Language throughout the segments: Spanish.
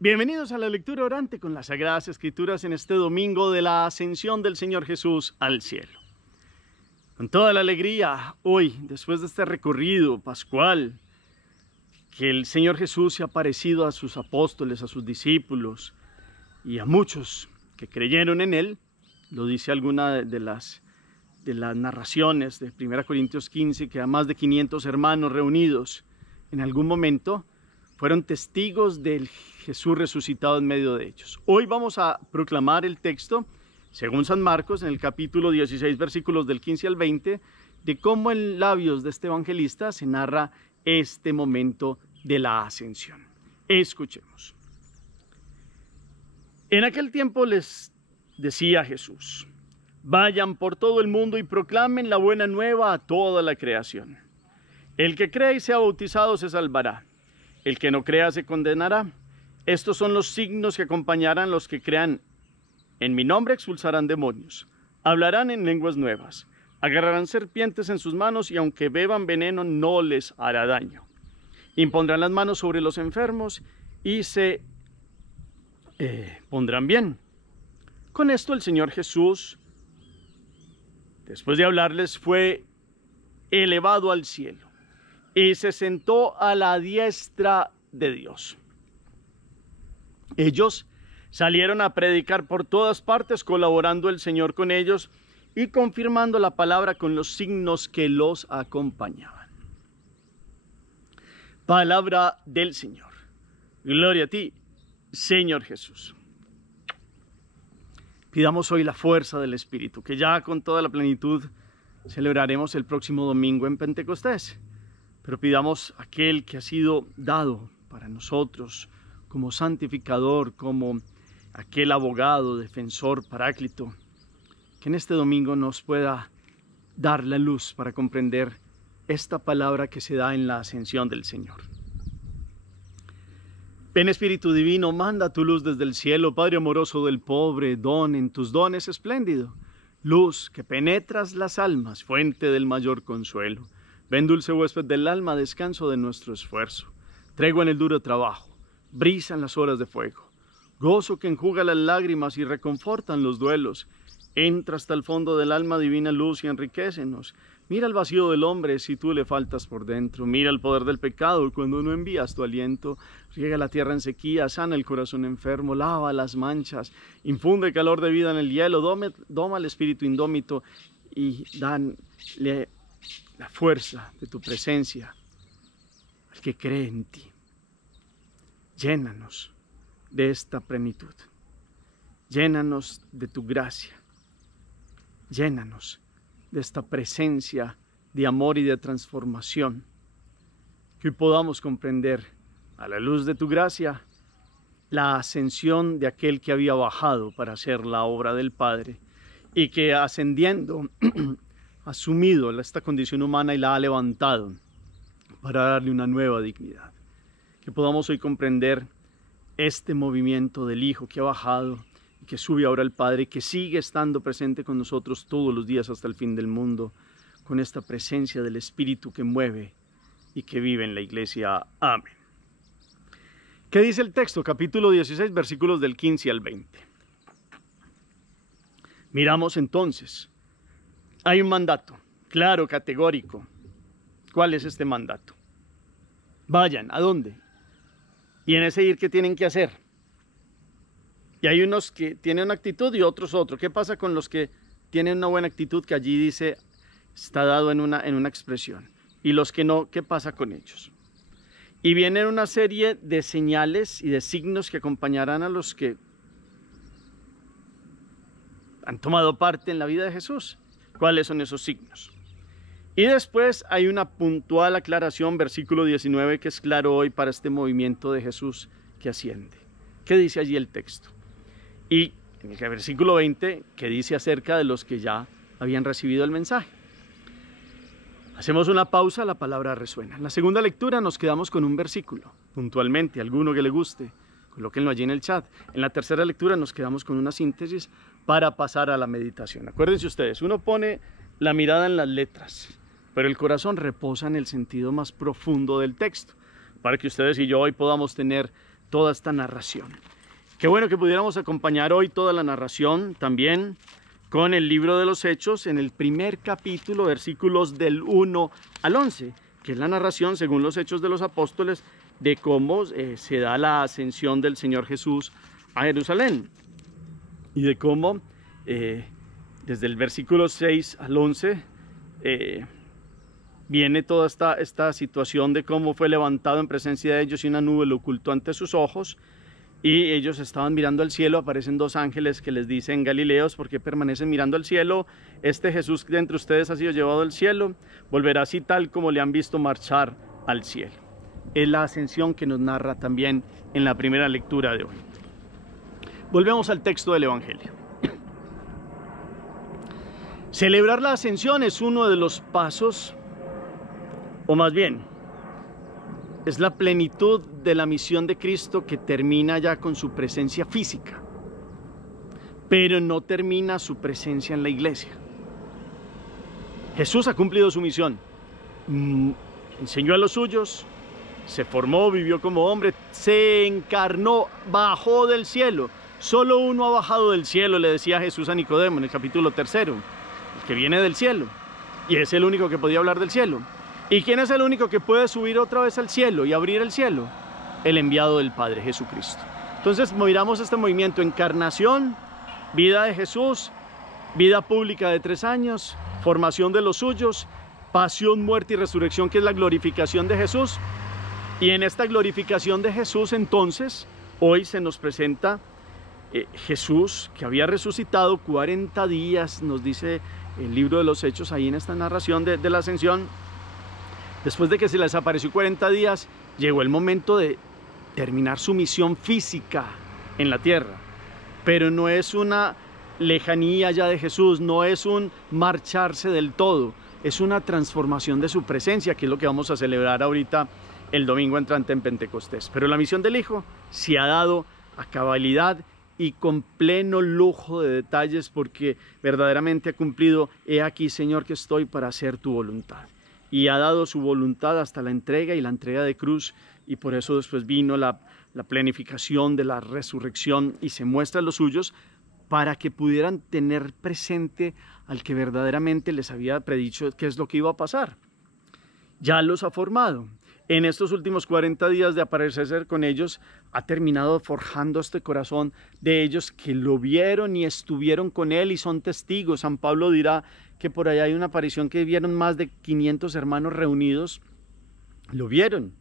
Bienvenidos a la lectura orante con las Sagradas Escrituras en este domingo de la ascensión del Señor Jesús al cielo. Con toda la alegría, hoy, después de este recorrido pascual, que el Señor Jesús se ha aparecido a sus apóstoles, a sus discípulos y a muchos que creyeron en Él, lo dice alguna de las narraciones de 1 Corintios 15, que a más de 500 hermanos reunidos en algún momento fueron testigos del Jesús resucitado en medio de ellos. Hoy vamos a proclamar el texto, según San Marcos, en el capítulo 16, versículos del 15 al 20, de cómo en labios de este evangelista se narra este momento de la ascensión. Escuchemos. En aquel tiempo les decía Jesús: vayan por todo el mundo y proclamen la buena nueva a toda la creación. El que cree y sea bautizado se salvará. El que no crea se condenará. Estos son los signos que acompañarán los que crean. En mi nombre expulsarán demonios. Hablarán en lenguas nuevas. Agarrarán serpientes en sus manos y aunque beban veneno no les hará daño. Impondrán las manos sobre los enfermos y se pondrán bien. Con esto el Señor Jesús, después de hablarles, fue elevado al cielo y se sentó a la diestra de Dios. Ellos salieron a predicar por todas partes, colaborando el Señor con ellos y confirmando la palabra con los signos que los acompañaban. Palabra del Señor. Gloria a ti, Señor Jesús. Pidamos hoy la fuerza del Espíritu, que ya con toda la plenitud celebraremos el próximo domingo en Pentecostés. Pero pidamos aquel que ha sido dado para nosotros como santificador, como aquel abogado, defensor, paráclito, que en este domingo nos pueda dar la luz para comprender esta palabra que se da en la ascensión del Señor. Ven Espíritu Divino, manda tu luz desde el cielo, Padre amoroso del pobre, don en tus dones espléndido, luz que penetras las almas, fuente del mayor consuelo. Ven dulce huésped del alma, descanso de nuestro esfuerzo, tregua en el duro trabajo, brisa en las horas de fuego, gozo que enjuga las lágrimas y reconfortan los duelos. Entra hasta el fondo del alma, divina luz, y enriquécenos. Mira el vacío del hombre si tú le faltas por dentro. Mira el poder del pecado cuando no envías tu aliento. Riega la tierra en sequía, sana el corazón enfermo, lava las manchas, infunde calor de vida en el hielo, doma al espíritu indómito y danle la fuerza de tu presencia al que cree en ti. Llénanos de esta plenitud. Llénanos de tu gracia. Llénanos de esta presencia de amor y de transformación. Que hoy podamos comprender, a la luz de tu gracia, la ascensión de aquel que había bajado para hacer la obra del Padre y que ascendiendo ha asumido esta condición humana y la ha levantado para darle una nueva dignidad. Que podamos hoy comprender este movimiento del Hijo que ha bajado y que sube ahora al Padre, que sigue estando presente con nosotros todos los días hasta el fin del mundo, con esta presencia del Espíritu que mueve y que vive en la iglesia. Amén. ¿Qué dice el texto? Capítulo 16, versículos del 15 al 20. Miramos entonces. Hay un mandato, claro, categórico. ¿Cuál es este mandato? Vayan, ¿a dónde? Y en ese ir, ¿qué tienen que hacer? Y hay unos que tienen una actitud y otros otro. ¿Qué pasa con los que tienen una buena actitud, que allí dice, está dado en una expresión? Y los que no, ¿qué pasa con ellos? Y vienen una serie de señales y de signos que acompañarán a los que han tomado parte en la vida de Jesús. ¿Cuáles son esos signos? Y después hay una puntual aclaración, versículo 19, que es claro hoy para este movimiento de Jesús que asciende. ¿Qué dice allí el texto? Y en el versículo 20, que dice acerca de los que ya habían recibido el mensaje. Hacemos una pausa, la palabra resuena. En la segunda lectura nos quedamos con un versículo, puntualmente, alguno que le guste, colóquenlo allí en el chat. En la tercera lectura nos quedamos con una síntesis para pasar a la meditación. Acuérdense ustedes, uno pone la mirada en las letras, pero el corazón reposa en el sentido más profundo del texto, para que ustedes y yo hoy podamos tener toda esta narración. Qué bueno que pudiéramos acompañar hoy toda la narración también con el libro de los Hechos en el primer capítulo, versículos del 1 al 11, que es la narración según los Hechos de los Apóstoles de cómo se da la ascensión del Señor Jesús a Jerusalén y de cómo desde el versículo 6 al 11 viene toda esta situación de cómo fue levantado en presencia de ellos y una nube lo ocultó ante sus ojos. Y ellos estaban mirando al cielo, aparecen dos ángeles que les dicen: Galileos, ¿por qué permanecen mirando al cielo? Este Jesús de entre ustedes ha sido llevado al cielo, volverá así tal como le han visto marchar al cielo. Es la ascensión que nos narra también en la primera lectura de hoy. Volvemos al texto del Evangelio. Celebrar la ascensión es uno de los pasos, o más bien, es la plenitud de la misión de Cristo que termina ya con su presencia física, pero no termina su presencia en la iglesia. Jesús ha cumplido su misión, enseñó a los suyos, se formó, vivió como hombre, se encarnó, bajó del cielo. Solo uno ha bajado del cielo, le decía Jesús a Nicodemo en el capítulo 3, el que viene del cielo, y es el único que podía hablar del cielo. ¿Y quién es el único que puede subir otra vez al cielo y abrir el cielo? El enviado del Padre, Jesucristo. Entonces miramos este movimiento: encarnación, vida de Jesús, vida pública de 3 años, formación de los suyos, pasión, muerte y resurrección, que es la glorificación de Jesús. Y en esta glorificación de Jesús, entonces, hoy se nos presenta Jesús, que había resucitado 40 días, nos dice el libro de los Hechos, ahí en esta narración de la ascensión. Después de que se les apareció 40 días, llegó el momento de terminar su misión física en la tierra. Pero no es una lejanía ya de Jesús, no es un marcharse del todo, es una transformación de su presencia, que es lo que vamos a celebrar ahorita el domingo entrante en Pentecostés. Pero la misión del Hijo se ha dado a cabalidad y con pleno lujo de detalles, porque verdaderamente ha cumplido: he aquí, Señor, que estoy para hacer tu voluntad. Y ha dado su voluntad hasta la entrega y la entrega de cruz, y por eso después vino la planificación de la resurrección y se muestra a los suyos para que pudieran tener presente al que verdaderamente les había predicho qué es lo que iba a pasar. Ya los ha formado. En estos últimos 40 días de aparecer con ellos, ha terminado forjando este corazón de ellos que lo vieron y estuvieron con él y son testigos. San Pablo dirá que por allá hay una aparición que vieron más de 500 hermanos reunidos. Lo vieron,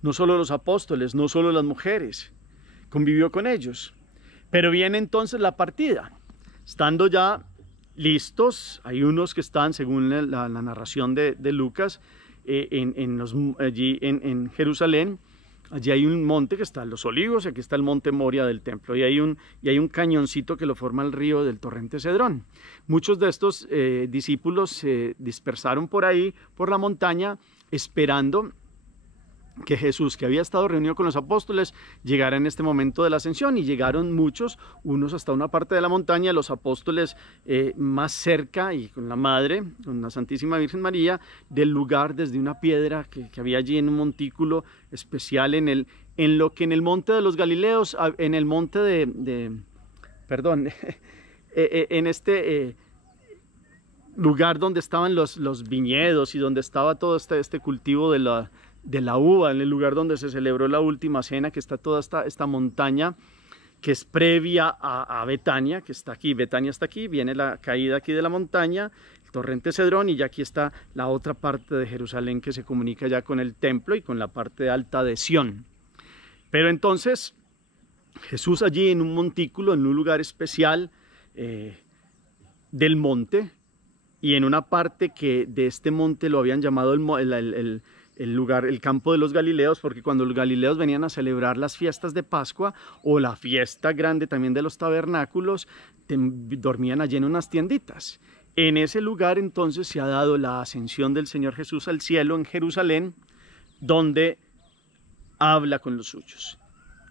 no solo los apóstoles, no solo las mujeres, convivió con ellos. Pero viene entonces la partida. Estando ya listos, hay unos que están, según la narración de Lucas, allí en Jerusalén. Allí hay un monte que está en los Olivos, y aquí está el monte Moria del templo, y hay un cañoncito que lo forma el río del torrente Cedrón. Muchos de estos discípulos se dispersaron por ahí, por la montaña, esperando que Jesús, que había estado reunido con los apóstoles, llegara en este momento de la ascensión. Y llegaron muchos, unos hasta una parte de la montaña, los apóstoles más cerca, y con la madre, con la Santísima Virgen María, del lugar, desde una piedra que había allí en un montículo especial en lo que en el monte de los Galileos, en el monte en este lugar donde estaban los viñedos y donde estaba todo este cultivo de la uva, en el lugar donde se celebró la última cena, que está toda esta montaña que es previa a Betania, que está aquí. Betania está aquí, viene la caída aquí de la montaña, el torrente Cedrón, y ya aquí está la otra parte de Jerusalén que se comunica ya con el templo y con la parte alta de Sión. Pero entonces Jesús allí en un montículo, en un lugar especial del monte, y en una parte que de este monte lo habían llamado el campo de los Galileos, porque cuando los Galileos venían a celebrar las fiestas de Pascua o la fiesta grande también de los tabernáculos, dormían allí en unas tienditas. En ese lugar entonces se ha dado la ascensión del Señor Jesús al cielo en Jerusalén, donde habla con los suyos.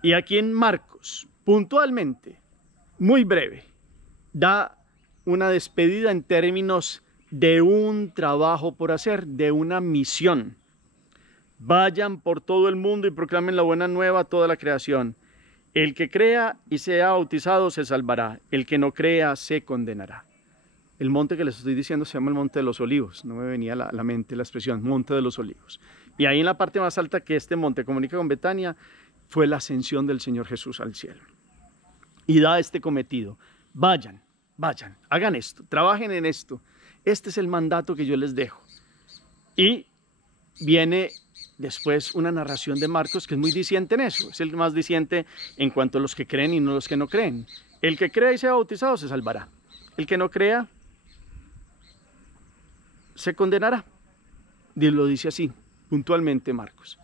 Y aquí en Marcos, puntualmente, muy breve, da una despedida en términos de un trabajo por hacer, de una misión, Vayan por todo el mundo y proclamen la buena nueva a toda la creación. El que crea y sea bautizado se salvará. El que no crea se condenará. El monte que les estoy diciendo se llama el Monte de los Olivos. No me venía a la mente la expresión Monte de los Olivos. Y ahí en la parte más alta que este monte comunica con Betania fue la ascensión del Señor Jesús al cielo. Y da este cometido. Vayan, hagan esto, trabajen en esto. Este es el mandato que yo les dejo. Y viene después una narración de Marcos que es muy diciente en eso. Es el más diciente en cuanto a los que creen y no los que no creen. El que crea y sea bautizado se salvará. El que no crea se condenará. Y lo dice así, puntualmente Marcos.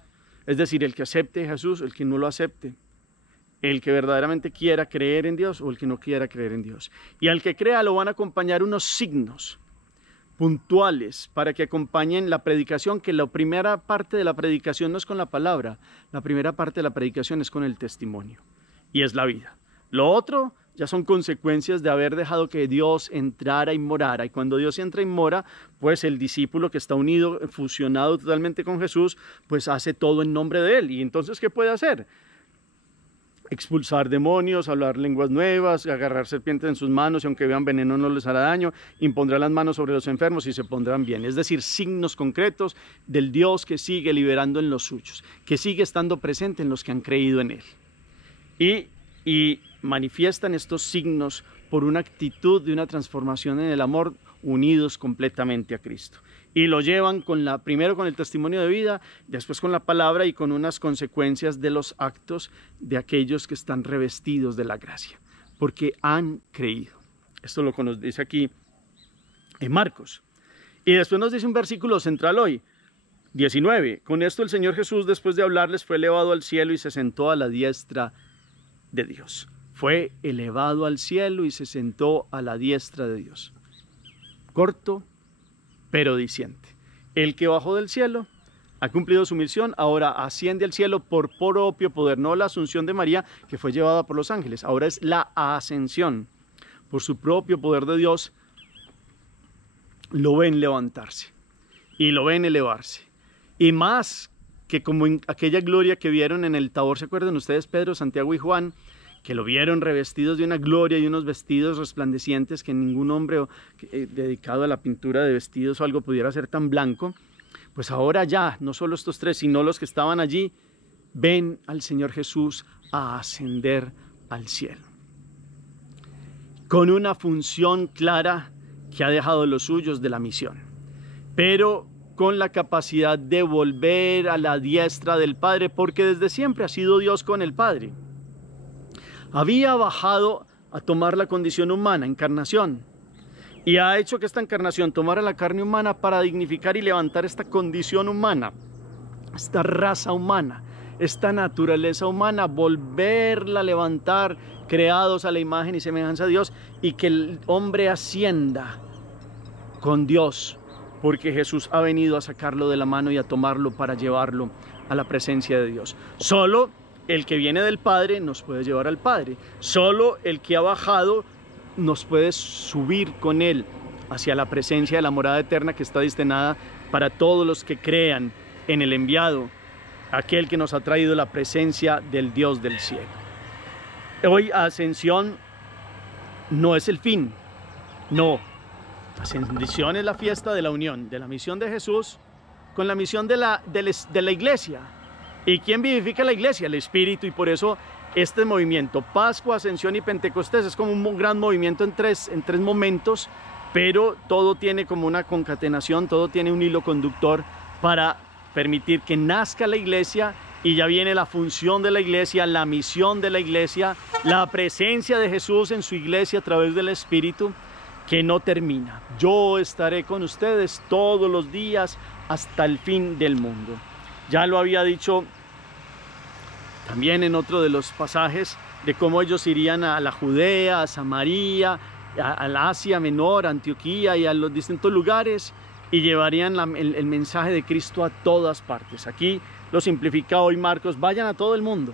Es decir, el que acepte a Jesús, el que no lo acepte. El que verdaderamente quiera creer en Dios o el que no quiera creer en Dios. Y al que crea lo van a acompañar unos signos puntuales para que acompañen la predicación, que la primera parte de la predicación no es con la palabra, la primera parte de la predicación es con el testimonio y es la vida. Lo otro ya son consecuencias de haber dejado que Dios entrara y morara, y cuando Dios entra y mora, pues el discípulo que está unido, fusionado totalmente con Jesús, pues hace todo en nombre de Él. Y entonces, ¿qué puede hacer? Expulsar demonios, hablar lenguas nuevas, agarrar serpientes en sus manos y aunque vean veneno no les hará daño, impondrá las manos sobre los enfermos y se pondrán bien. Es decir, signos concretos del Dios que sigue liberando en los suyos, que sigue estando presente en los que han creído en Él. Y manifiestan estos signos por una actitud de una transformación en el amor, unidos completamente a Cristo. Y lo llevan primero con el testimonio de vida, después con la palabra y con unas consecuencias de los actos de aquellos que están revestidos de la gracia, porque han creído. Esto lo nos dice aquí en Marcos. Y después nos dice un versículo central hoy, 19. Con esto el Señor Jesús, después de hablarles, fue elevado al cielo y se sentó a la diestra de Dios. Fue elevado al cielo y se sentó a la diestra de Dios. Corto, pero diciente. El que bajó del cielo ha cumplido su misión, ahora asciende al cielo por propio poder, no la asunción de María que fue llevada por los ángeles, ahora es la ascensión. Por su propio poder de Dios lo ven levantarse y lo ven elevarse. Y más que como en aquella gloria que vieron en el Tabor, ¿se acuerdan ustedes, Pedro, Santiago y Juan? Que lo vieron revestidos de una gloria y unos vestidos resplandecientes que ningún hombre dedicado a la pintura de vestidos o algo pudiera ser tan blanco. Pues ahora ya, no solo estos tres, sino los que estaban allí, ven al Señor Jesús a ascender al cielo. Con una función clara que ha dejado los suyos de la misión, pero con la capacidad de volver a la diestra del Padre, porque desde siempre ha sido Dios con el Padre. Había bajado a tomar la condición humana, encarnación, y ha hecho que esta encarnación tomara la carne humana para dignificar y levantar esta condición humana, esta raza humana, esta naturaleza humana, volverla a levantar, creados a la imagen y semejanza de Dios, y que el hombre ascienda con Dios, porque Jesús ha venido a sacarlo de la mano y a tomarlo para llevarlo a la presencia de Dios. Solo el que viene del Padre nos puede llevar al Padre. Solo el que ha bajado nos puede subir con Él hacia la presencia de la morada eterna que está destinada para todos los que crean en el enviado, aquel que nos ha traído la presencia del Dios del cielo. Hoy ascensión no es el fin, no. Ascensión es la fiesta de la unión, de la misión de Jesús con la misión de la iglesia. ¿Y quién vivifica la iglesia? El Espíritu. Y por eso este movimiento, Pascua, Ascensión y Pentecostés, es como un gran movimiento en tres momentos, pero todo tiene como una concatenación, todo tiene un hilo conductor para permitir que nazca la iglesia, y ya viene la función de la iglesia, la misión de la iglesia, la presencia de Jesús en su iglesia a través del Espíritu, que no termina. Yo estaré con ustedes todos los días hasta el fin del mundo. Ya lo había dicho también en otro de los pasajes de cómo ellos irían a la Judea, a Samaria, a la Asia Menor, a Antioquía y a los distintos lugares, y llevarían el mensaje de Cristo a todas partes. Aquí lo simplifica hoy Marcos: vayan a todo el mundo,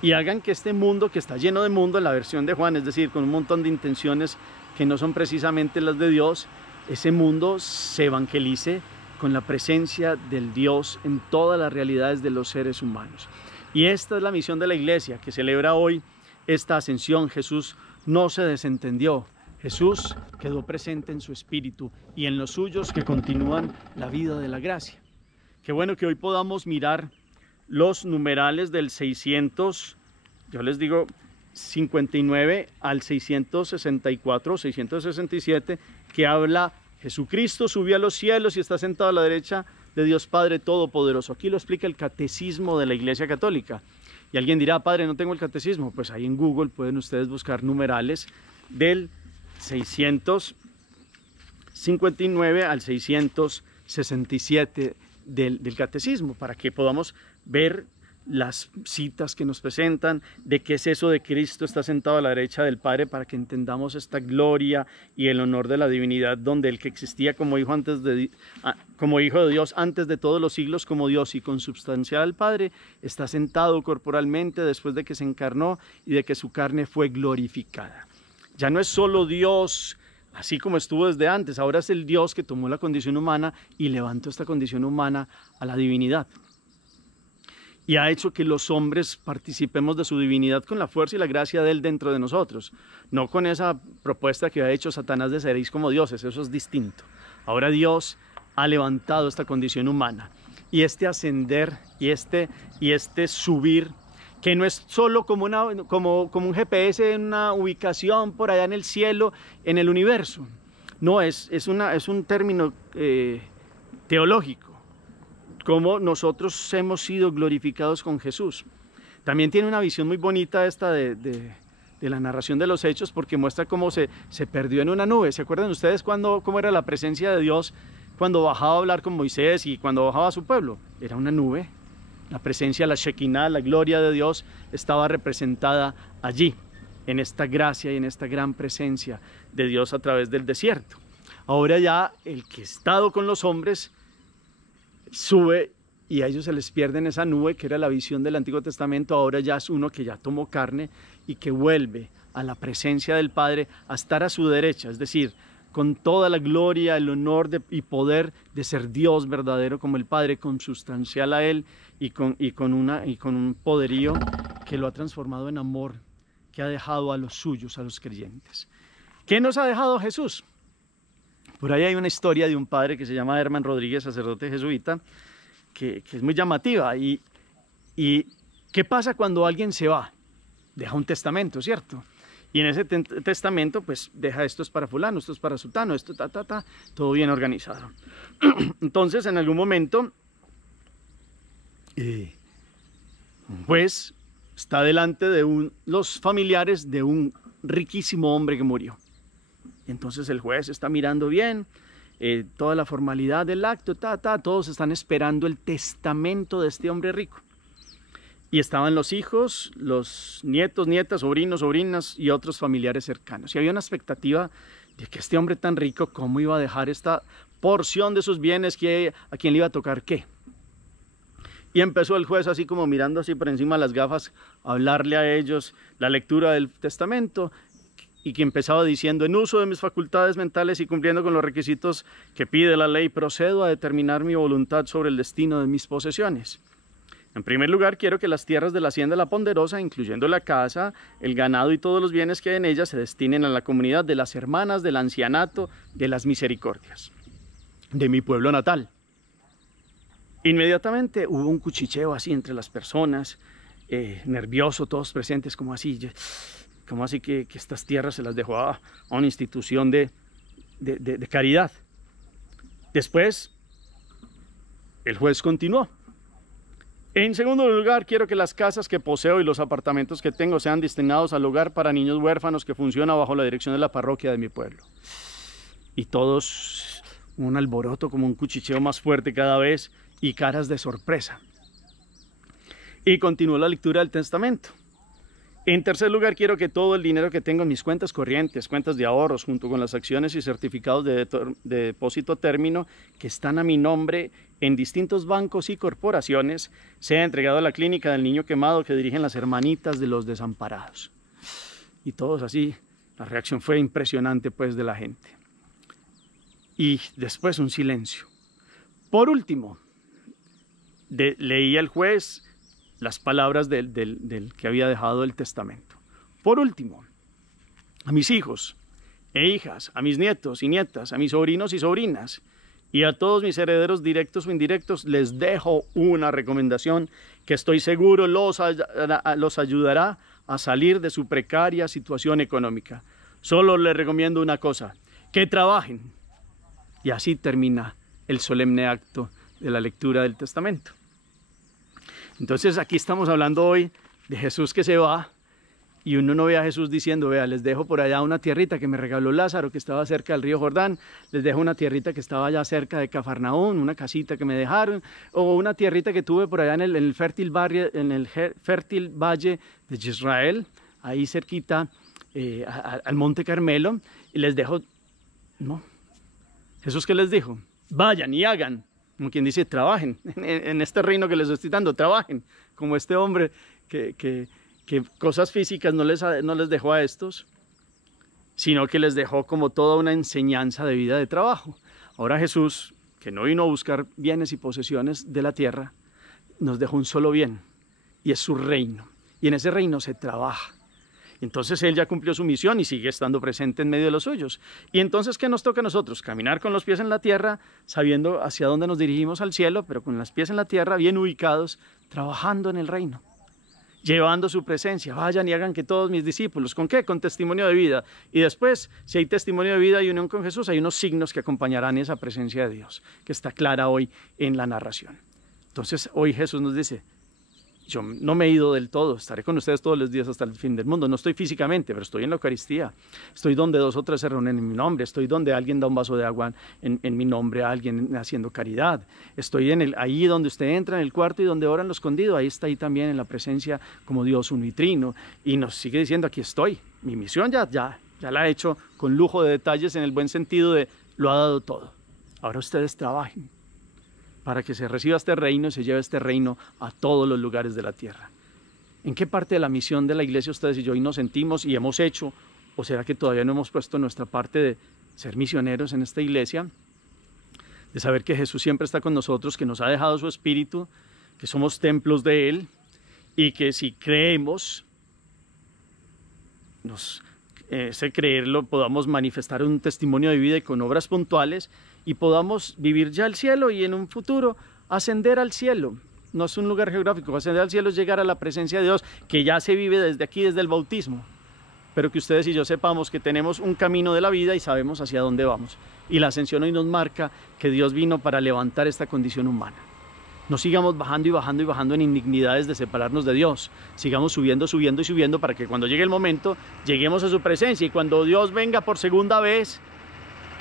y hagan que este mundo, que está lleno de mundo en la versión de Juan, es decir, con un montón de intenciones que no son precisamente las de Dios, ese mundo se evangelice con la presencia del Dios en todas las realidades de los seres humanos. Y esta es la misión de la iglesia que celebra hoy esta ascensión. Jesús no se desentendió. Jesús quedó presente en su espíritu y en los suyos que continúan la vida de la gracia. Qué bueno que hoy podamos mirar los numerales del 600, yo les digo 59 al 664, 667, que habla: Jesucristo subió a los cielos y está sentado a la derecha de Dios Padre Todopoderoso. Aquí lo explica el Catecismo de la Iglesia Católica. Y alguien dirá: padre, no tengo el catecismo. Pues ahí en Google pueden ustedes buscar numerales del 659 al 667 del catecismo, para que podamos ver las citas que nos presentan, de qué es eso de Cristo está sentado a la derecha del Padre, para que entendamos esta gloria y el honor de la divinidad, donde el que existía como hijo de Dios antes de todos los siglos como Dios y consubstancial al Padre, está sentado corporalmente después de que se encarnó y de que su carne fue glorificada. Ya no es solo Dios así como estuvo desde antes, ahora es el Dios que tomó la condición humana y levantó esta condición humana a la divinidad. Y ha hecho que los hombres participemos de su divinidad con la fuerza y la gracia de Él dentro de nosotros. No con esa propuesta que ha hecho Satanás de seréis como dioses, eso es distinto. Ahora Dios ha levantado esta condición humana. Y este ascender y este subir, que no es solo como un GPS en una ubicación por allá en el cielo, en el universo. No, es un término teológico. Cómo nosotros hemos sido glorificados con Jesús. También tiene una visión muy bonita esta de la narración de los hechos, porque muestra cómo se perdió en una nube. ¿Se acuerdan ustedes cómo era la presencia de Dios cuando bajaba a hablar con Moisés y cuando bajaba a su pueblo? Era una nube. La presencia, la Shekinah, la gloria de Dios estaba representada allí, en esta gracia y en esta gran presencia de Dios a través del desierto. Ahora ya el que ha estado con los hombres sube y a ellos se les pierde en esa nube, que era la visión del Antiguo Testamento. Ahora ya es uno que ya tomó carne y que vuelve a la presencia del Padre, a estar a su derecha, es decir, con toda la gloria, el honor y poder de ser Dios verdadero como el Padre, consubstancial a Él y con un poderío que lo ha transformado en amor, que ha dejado a los suyos, a los creyentes. ¿Qué nos ha dejado Jesús? Por ahí hay una historia de un padre que se llama Herman Rodríguez, sacerdote jesuita, que es muy llamativa. Y ¿qué pasa cuando alguien se va? Deja un testamento, ¿cierto? Y en ese testamento, pues, deja: esto es para fulano, esto es para sutano, esto todo bien organizado. Entonces, en algún momento, un juez está delante de los familiares de un riquísimo hombre que murió. Entonces el juez está mirando bien toda la formalidad del acto, todos están esperando el testamento de este hombre rico. Y estaban los hijos, los nietos, nietas, sobrinos, sobrinas y otros familiares cercanos. Y había una expectativa de que este hombre tan rico, ¿cómo iba a dejar esta porción de sus bienes? ¿A quién le iba a tocar qué? Y empezó el juez, así como mirando así por encima de las gafas, a hablarle a ellos la lectura del testamento, y que empezaba diciendo: en uso de mis facultades mentales y cumpliendo con los requisitos que pide la ley, procedo a determinar mi voluntad sobre el destino de mis posesiones. En primer lugar, quiero que las tierras de la hacienda La Ponderosa, incluyendo la casa, el ganado y todos los bienes que hay en ella, se destinen a la comunidad de las hermanas del ancianato de las misericordias, de mi pueblo natal. Inmediatamente hubo un cuchicheo así entre las personas, nervioso, todos presentes, como así que estas tierras se las dejó a una institución de caridad. Después, el juez continuó: en segundo lugar, quiero que las casas que poseo y los apartamentos que tengo sean destinados al hogar para niños huérfanos que funciona bajo la dirección de la parroquia de mi pueblo. Y todos, un alboroto, como un cuchicheo más fuerte cada vez, y caras de sorpresa. Y continuó la lectura del testamento. En tercer lugar, quiero que todo el dinero que tengo en mis cuentas corrientes, cuentas de ahorros, junto con las acciones y certificados de depósito a término que están a mi nombre en distintos bancos y corporaciones, sea entregado a la clínica del niño quemado que dirigen las hermanitas de los desamparados. Y todos así, la reacción fue impresionante pues de la gente. Y después un silencio. Por último, leía el juez las palabras del que había dejado el testamento. Por último, a mis hijos e hijas, a mis nietos y nietas, a mis sobrinos y sobrinas, y a todos mis herederos directos o indirectos, les dejo una recomendación que estoy seguro los ayudará a salir de su precaria situación económica. Solo les recomiendo una cosa, que trabajen. Y así termina el solemne acto de la lectura del testamento. Entonces aquí estamos hablando hoy de Jesús que se va, y uno no ve a Jesús diciendo, vea, les dejo por allá una tierrita que me regaló Lázaro, que estaba cerca del río Jordán, les dejo una tierrita que estaba allá cerca de Cafarnaún, una casita que me dejaron, o una tierrita que tuve por allá en el fértil valle de Israel, ahí cerquita al Monte Carmelo, y les dejo, no. Jesús, ¿qué les dijo? Vayan y hagan, como quien dice, trabajen, en este reino que les estoy dando, trabajen, como este hombre que cosas físicas no les dejó a estos, sino que les dejó como toda una enseñanza de vida de trabajo. Ahora Jesús, que no vino a buscar bienes y posesiones de la tierra, nos dejó un solo bien, y es su reino. Y en ese reino se trabaja. Entonces Él ya cumplió su misión y sigue estando presente en medio de los suyos. Y entonces, ¿qué nos toca a nosotros? Caminar con los pies en la tierra, sabiendo hacia dónde nos dirigimos al cielo, pero con los pies en la tierra, bien ubicados, trabajando en el reino, llevando su presencia. Vayan y hagan que todos mis discípulos, ¿con qué? Con testimonio de vida. Y después, si hay testimonio de vida y unión con Jesús, hay unos signos que acompañarán esa presencia de Dios, que está clara hoy en la narración. Entonces, hoy Jesús nos dice, yo no me he ido del todo, estaré con ustedes todos los días hasta el fin del mundo. No estoy físicamente, pero estoy en la Eucaristía. Estoy donde 2 o 3 se reúnen en mi nombre. Estoy donde alguien da un vaso de agua en mi nombre a alguien haciendo caridad. Estoy ahí donde usted entra en el cuarto y donde ora en lo escondido. Ahí está ahí también en la presencia como Dios uno y trino. Y nos sigue diciendo, aquí estoy. Mi misión ya la he hecho con lujo de detalles, en el buen sentido de lo ha dado todo. Ahora ustedes trabajen para que se reciba este reino y se lleve este reino a todos los lugares de la tierra. ¿En qué parte de la misión de la iglesia ustedes y yo hoy nos sentimos y hemos hecho? ¿O será que todavía no hemos puesto nuestra parte de ser misioneros en esta iglesia? De saber que Jesús siempre está con nosotros, que nos ha dejado su espíritu, que somos templos de Él, y que si creemos, ese creerlo, podamos manifestar un testimonio de vida y con obras puntuales, y podamos vivir ya el cielo y en un futuro ascender al cielo. No es un lugar geográfico, ascender al cielo es llegar a la presencia de Dios, que ya se vive desde aquí, desde el bautismo, pero que ustedes y yo sepamos que tenemos un camino de la vida y sabemos hacia dónde vamos. Y la ascensión hoy nos marca que Dios vino para levantar esta condición humana. No sigamos bajando y bajando y bajando en indignidades de separarnos de Dios. Sigamos subiendo, subiendo y subiendo para que cuando llegue el momento, lleguemos a su presencia. Y cuando Dios venga por segunda vez,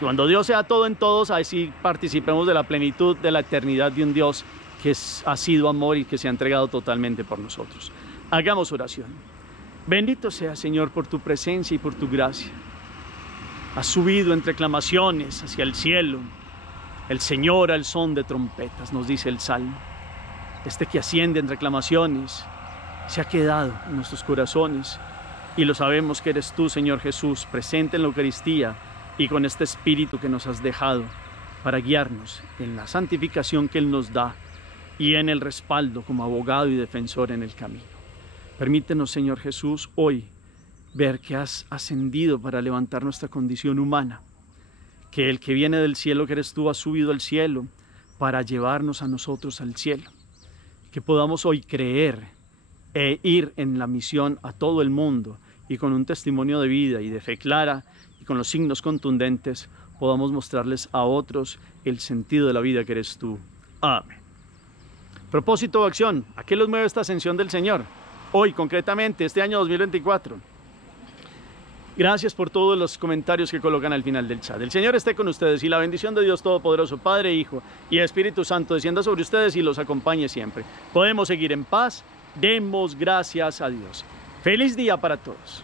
cuando Dios sea todo en todos, así participemos de la plenitud de la eternidad de un Dios que ha sido amor y que se ha entregado totalmente por nosotros. Hagamos oración. Bendito sea, Señor, por tu presencia y por tu gracia. Has subido entre aclamaciones hacia el cielo. El Señor al son de trompetas, nos dice el Salmo. Este que asciende entre aclamaciones se ha quedado en nuestros corazones y lo sabemos que eres tú, Señor Jesús, presente en la Eucaristía y con este Espíritu que nos has dejado para guiarnos en la santificación que Él nos da y en el respaldo como abogado y defensor en el camino. Permítenos, Señor Jesús, hoy ver que has ascendido para levantar nuestra condición humana, que el que viene del cielo, que eres tú, ha subido al cielo para llevarnos a nosotros al cielo. Que podamos hoy creer e ir en la misión a todo el mundo y con un testimonio de vida y de fe clara y con los signos contundentes podamos mostrarles a otros el sentido de la vida que eres tú. Amén. Propósito o acción, ¿a qué los mueve esta ascensión del Señor? Hoy, concretamente, este año 2024. Gracias por todos los comentarios que colocan al final del chat. El Señor esté con ustedes y la bendición de Dios Todopoderoso, Padre, Hijo y Espíritu Santo descienda sobre ustedes y los acompañe siempre. Podemos seguir en paz. Demos gracias a Dios. Feliz día para todos.